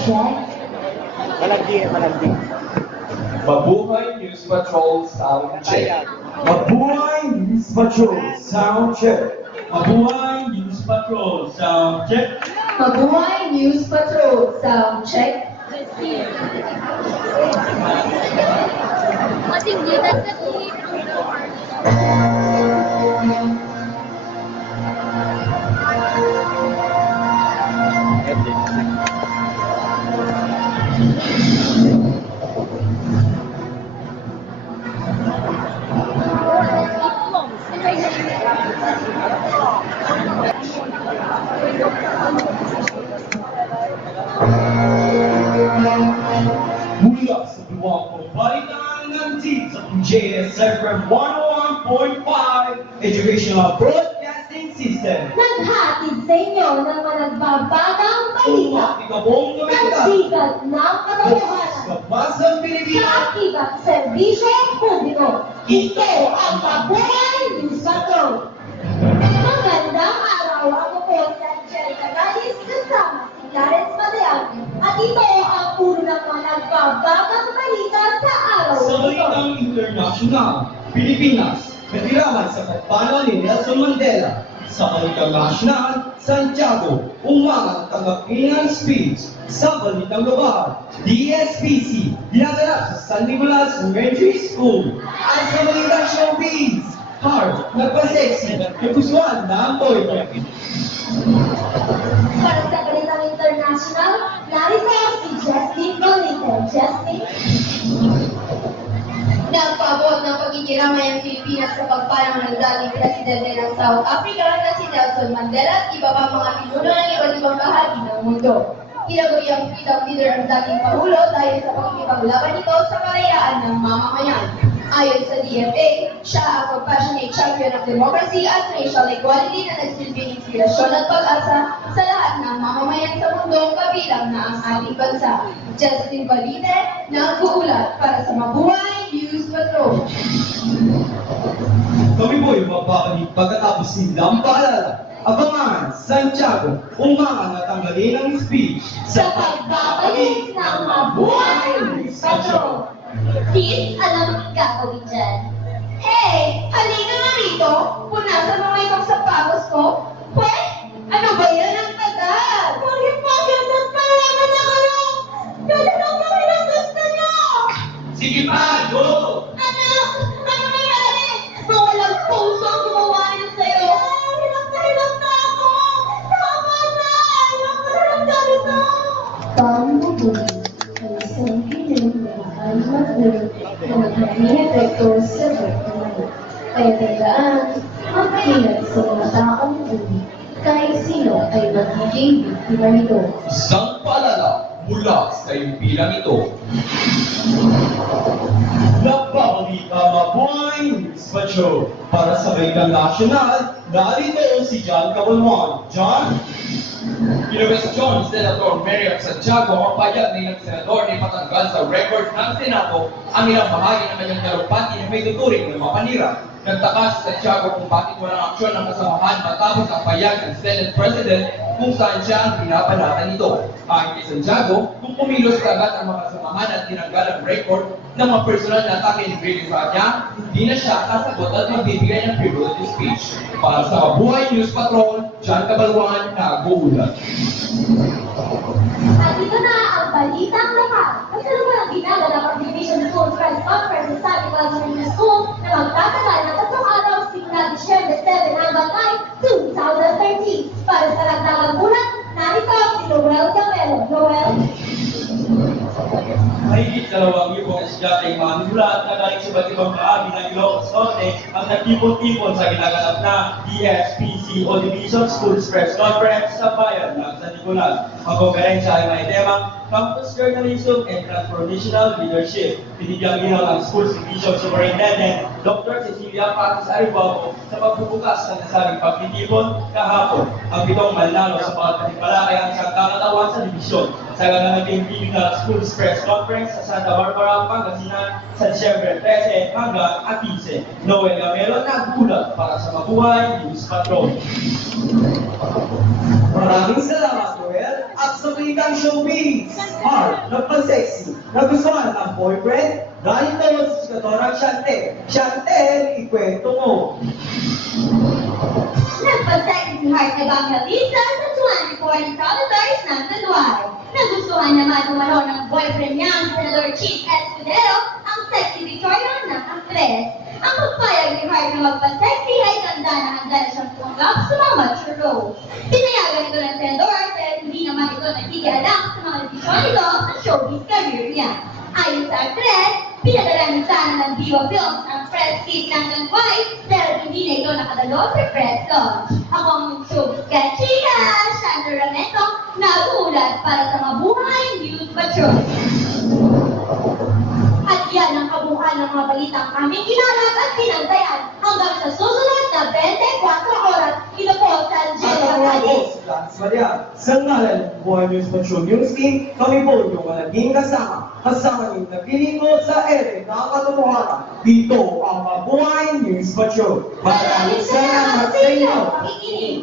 check. Malandi. Mabuhay News Patrol Sound Check. Mabuhay News Patrol Sound Check. Mabuhay News Patrol Sound Check. Mabuhay News Patrol Sound Check. Matinggitan ka to. Mula sa duwang pabalitaan ng team sa PJS FM 101.5 Educational Broadcasting System. Naghatid sa inyo ng mga nagbabagang balita. Ikabong Dominika. Nagsigat ng katotohanan. Kapasang Pilipinas. Kaakibang serbisyo publiko. Ito ang Mabuhay News Patrol. Magandang araw. Ako po si Angelica Gadis kasama si Clarence Matean. At ito ang ulo ng mga nagbabagang balita sa araw Sa na ito. balitang international, Pilipinas, nagiraman sa pagpanaw ni Nelson Mandela. Sa balitang national, Santiago, umangat tanggapin ang speech. Sa balitang global, DSPC, dinaganap sa San Nicolas Elementary School. At sa balitang showbiz, Hard, nagpa-sexy, nagustuhan ng boyfriend. Para sa balitang international, narito si Justin Bolito. Justin? Nagpaabot ng pagkikiramay ang Pilipinas sa pagpanaw ng dating presidente ng South Africa na si Nelson Mandela at iba pang mga pinuno ng iba't ibang bahagi ng mundo. Tinaguri ang freedom leader ang dating Pangulo dahil sa pakikipaglaban nito sa kalayaan ng mamamayan. Ayon sa DFA, siya ang compassionate champion of democracy at racial equality na nagsilbing inspirasyon at pag-asa sa lahat ng mamamayan sa mundo kabilang na ang ating bansa. Justin Valide, nag-uulat para sa Mabuhay News Patrol. Kami po'y mapapalik pagkatapos nilang paalala. Abangan, Santiago, umangat at tanggalin ang speech Sa pagbabalik ng Mabuhay News Patrol. Sis, alam ang gagawin dyan. Hey! Halika nga rito! Punasan mo itong sapatos ko! Pwes! Ano ba yan ang tagal? Bakit ganun pala ka na kayo? Ganun ang mga ng gusto nyo! Sige pa, go! Ano? Ano nangyari? Mawalang puso ang gumawa niyo sa'yo. Hirap na ako. Tama na. Hirap na ganito. Pambubuhay ay isang piling na ay magdalo na nagmamihepekto sa buhay. Kaya tandaan, ang hirap sa mga taong buhay kahit sino ay magiging biktima nito. Isang paalala mula sa impilang ito. Nagpabalita Mabuhay News Patrol. Para sa balitang national, narito si John Cabalwan. John? Investigasyon, Senator Mario Santiago ang payag ng ilang senador na ipatanggal sa record ng Senado ang ilang bahagi ng kanyang talumpati na may tuturing ng mapanira. Nagtaka si Santiago kung bakit walang aksyon ng kasamahan matapos ang payag ng Senate President kung saan siya ang pinapanatan nito. Ayon kay Santiago, kung pumilos kaagad ang mga kasamahan at tinanggal ang record ng mga personal na atake ni Grady sa kanya, hindi na siya sasagot at magbibigay ng privilege speech. Para sa Mabuhay News Patrol, John Cabalwan, nag-uulat. At ito na ang balitang lokal. Kasalukuyan ang ginagawa ng Division School Press Conference sa San Nicolas Elementary School na magtatagal ng 3 araw simula Disyembre 7 hanggang 9, 2013. Para sa ragdagang ulat, narito si Noel Camelo. Noel? Mahigit 2,000 estudyanteng manunulat na galing sa iba't ibang bahagi ng Ilocos Norte ang nagtipon-tipon sa ginaganap na DSPC o Division Schools Press Conference sa bayan ng San Nicolas. Ang konferensya ay may temang Campus Journalism and Transformational Leadership. Binigyang ginaw ng Schools Division Superintendent Dr. Cecilia Patis Aribago sa pagbubukas ng nasabing pagtitipon kahapon. Ang pitong manlalo sa pagkatimpalakay ang siyang kakatawan sa divisyon sa ganaping Digital Schools Press Conference sa Santa Barbara, Pangasinan sa Disyembre 13 hanggang 15. Noel Gamelo nagbulat para sa Mabuhay News Patrol. Maraming salamat, Noel, at sa balitang showbiz! nagpa-hard, nagpa-sexy, nagustuhan ang boyfriend, galing tayo sa sikatorang Chantel. Chantel, ikwento mo. Nagpa-sexy heart Evangelista sa 24 Solitaries ng Tanduay. Nagustuhan naman umano ng boyfriend niya ang Senador Chief Escudero ang sexy Victoria ng actress. Ang pagpayag ni Hart na magpa-sexy ay handa na siyang tumanggap sa mga mature roles. Pinayagan ito ng Senador dahil hindi naman ito nakikialam sa mga desisyon nito sa showbiz career niya. Ayon sa actress, pinadala ni sana ng Diva Films ang press kit ng Tanduay dahil hindi na ito nakadalo sa press launch. Ako ang showbiz kachika, Sandra Ramento, nag-uulat para sa Mabuhay News Patrol. At yan ang kabuuan ng mga balitang aming kinalat at pinantayan hanggang sa susunod na 24 oras. Ito po sa At Jelly ako nga po, Palis. si Lance Maria. Sa ngalan ng Buhay News Patrol News Team, kami po yung naging kasama. Kasama yung naglilingkod sa ere ng katotohanan. Dito ang Mabuhay News Patrol. Maraming salamat sa inyo. Pakikinig.